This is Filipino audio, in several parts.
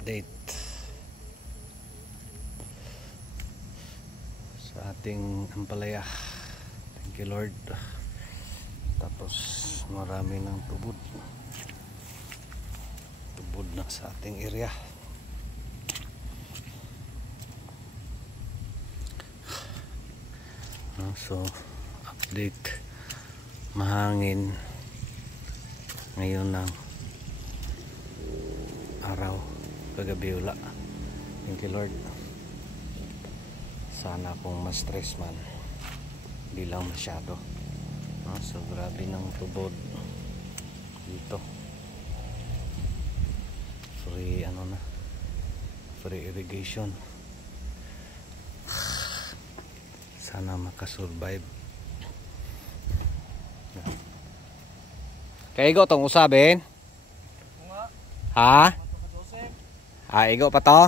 update sa ating ampalaya. Thank you Lord. Tapos marami ng tubod na sa ating area. So update, mahangin ngayon ng araw, kagabi wala. Thank you Lord. Sana kung mas stress man, hindi lang masyado. So grabe ng tubod dito. Free free irrigation. Sana makasurvive. Kaya igo tong usabin? Ha? Igo pa to?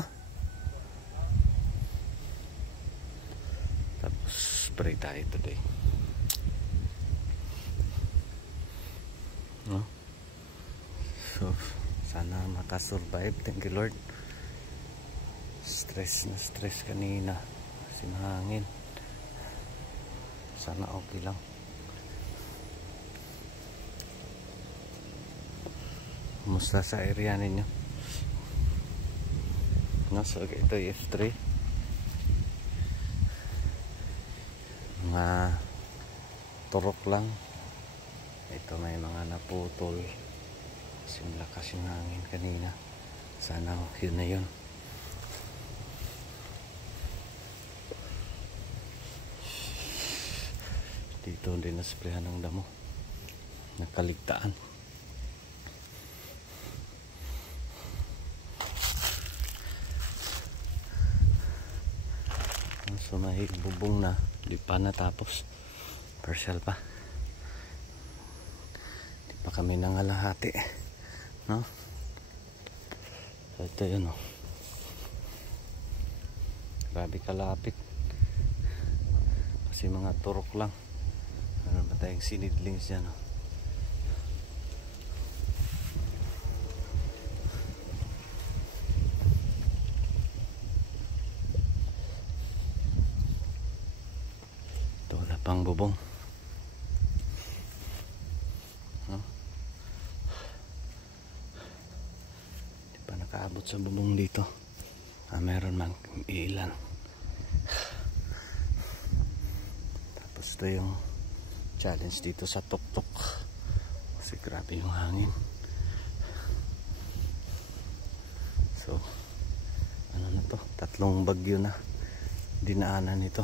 Tapos spray tayo today. No? So sana makasurvive. Thank you Lord. Stress na stress kanina kasi mahangin. Sana okay lang. Kumusta sa area ninyo? No, so ito yung F3. Mga turok lang. Ito may mga naputol kasi malakas yung hangin kanina. Sana yun na yun. Dito din nasprayan ng damo, nakaligtaan. So may bubong na, di pa natapos, partial pa, di pa kami nangalahati, no? So ito yun, no? Grabe kalapit kasi mga turok lang. Ano ba tayong sinidlings dyan, no? Ito wala pang bubong, no? Di pa nakaabot sa bubong dito. Meron man ilan. Tapos ito yung challenge dito sa tuktok kasi grabe yung hangin. So ano na to, 3 bagyo na dinaanan nito.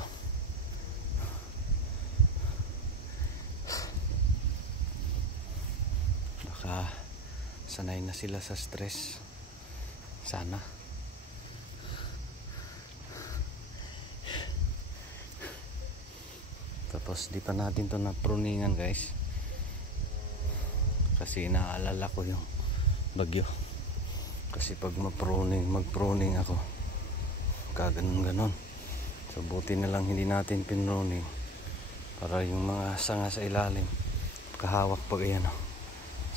Baka sanay na sila sa stress, sana. Tapos di pa natin to na-pruningan guys kasi naaalala ko yung bagyo. Kasi pag mag-pruning ako kaganon-ganon. So buti na lang hindi natin pinruning para yung mga sanga sa ilalim kahawak pag ayan,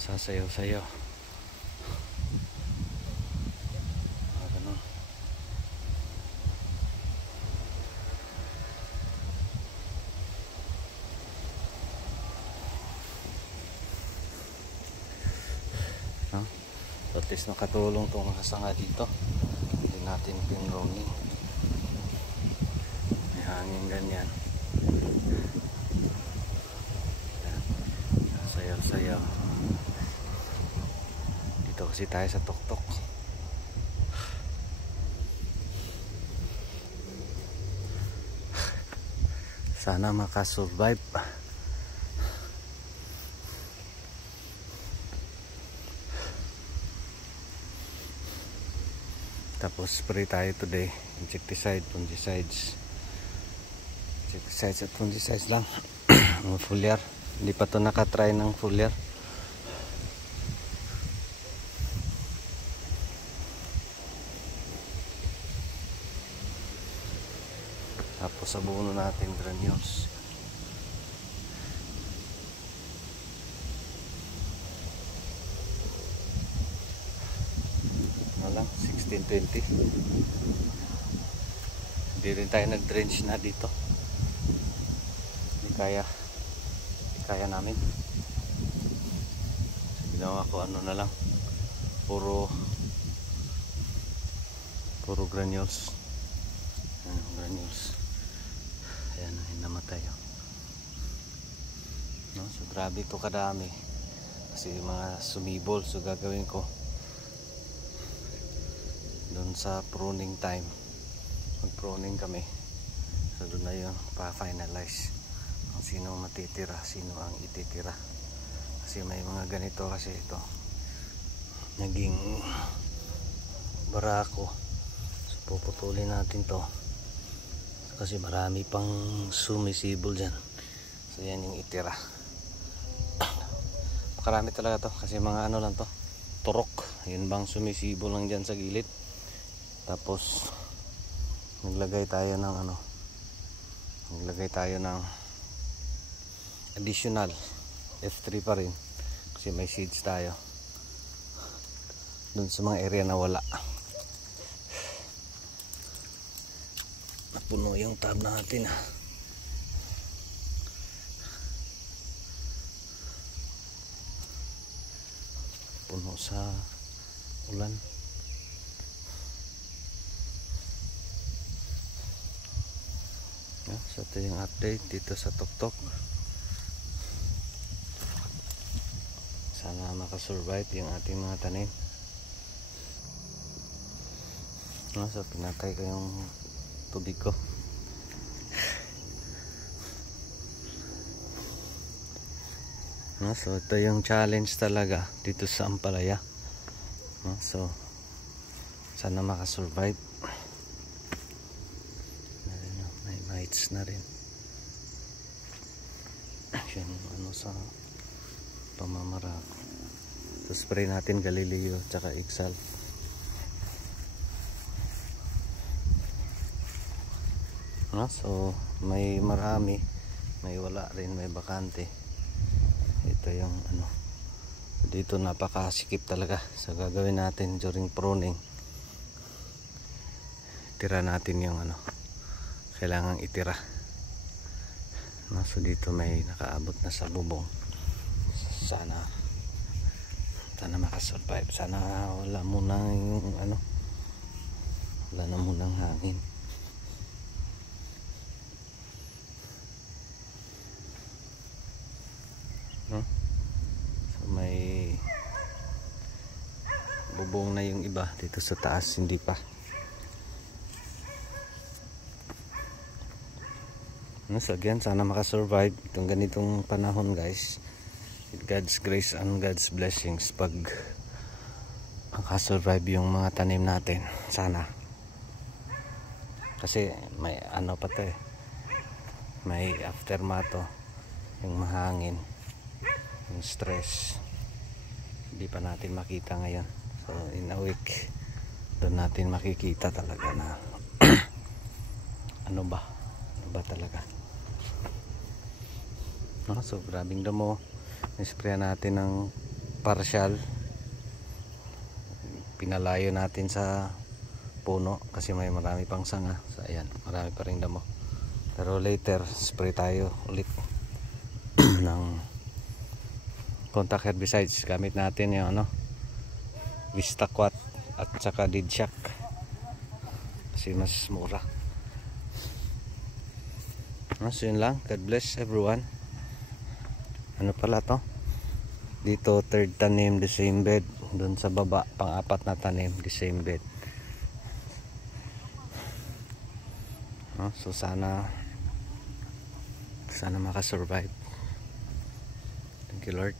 sasayaw-sayaw. So at least nakatulong itong mga sanga dito. Hindi natin pinroning. May hangin ganyan. Sayaw-sayaw. Dito kasi tayo sa tuktok. Sana makasurvive. Tapos spray tayo today, insecticide, fungicides. Insecticides at fungicides lang. Foliar. Hindi pa to nakatry ng foliar. Tapos abono natin granules. lang 16:20. Hindi rin tayo nag-drench na dito. Hindi kaya namin. So, ginawa ko ano na lang, puro granules. Granules. Ayan, namatay. No? So grabe ito kadami kasi mga sumibol. So gagawin ko doon sa pruning time, mag pruning kami, so doon na yung pa-finalize kung sino matitira, sino ang ititira, kasi may mga ganito kasi ito naging barako. So puputulin natin to kasi marami pang sumisibol dyan. So yan yung itira. Makarami talaga to kasi mga ano lang to, turok. Yun bang sumisibol lang dyan sa gilid. Tapos naglagay tayo ng ano, additional F3 pa rin kasi may seeds tayo dun sa mga area na wala. Napuno yung tab natin. Puno sa ulan. So ito yung update dito sa tuktok. Sana makasurvive yung ating mga tanim. So pinatay ko yung tubig ko. So ito yung challenge talaga dito sa ampalaya. So sana makasurvive. May mites na rin. Yan ano sa pamamarako. So spray natin Galileo tsaka Exal. So may marami, may wala rin, may bakante. Ito yung ano, dito napakasikip talaga. So gagawin natin during pruning, tira natin yung ano kailangang itira. So dito may nakaabot na sa bubong. Sana makasurvive. Sana wala muna yung ano, wala na munang hangin. So may bubong na yung iba dito sa taas, hindi pa. So again, sana makasurvive itong ganitong panahon guys, with God's grace and God's blessings. Pag makasurvive yung mga tanim natin, sana, kasi may ano pa to may aftermath to, yung mahangin, yung stress, hindi pa natin makita ngayon. So in a week doon natin makikita talaga na ano ba talaga. So grabing damo. Nisprayan natin ng partial, pinalayo natin sa puno kasi may marami pang sanga. So ayan, marami pa rin damo, pero later spray tayo ulit ng contact herbicides. Gamit natin yung ano, Vistaquat at saka Didshock kasi mas mura. So yun lang. God bless everyone. Ano pala to? Dito third tanim, the same bed. Doon sa baba, pang-apat na tanim, the same bed. So sana makasurvive. Thank you Lord.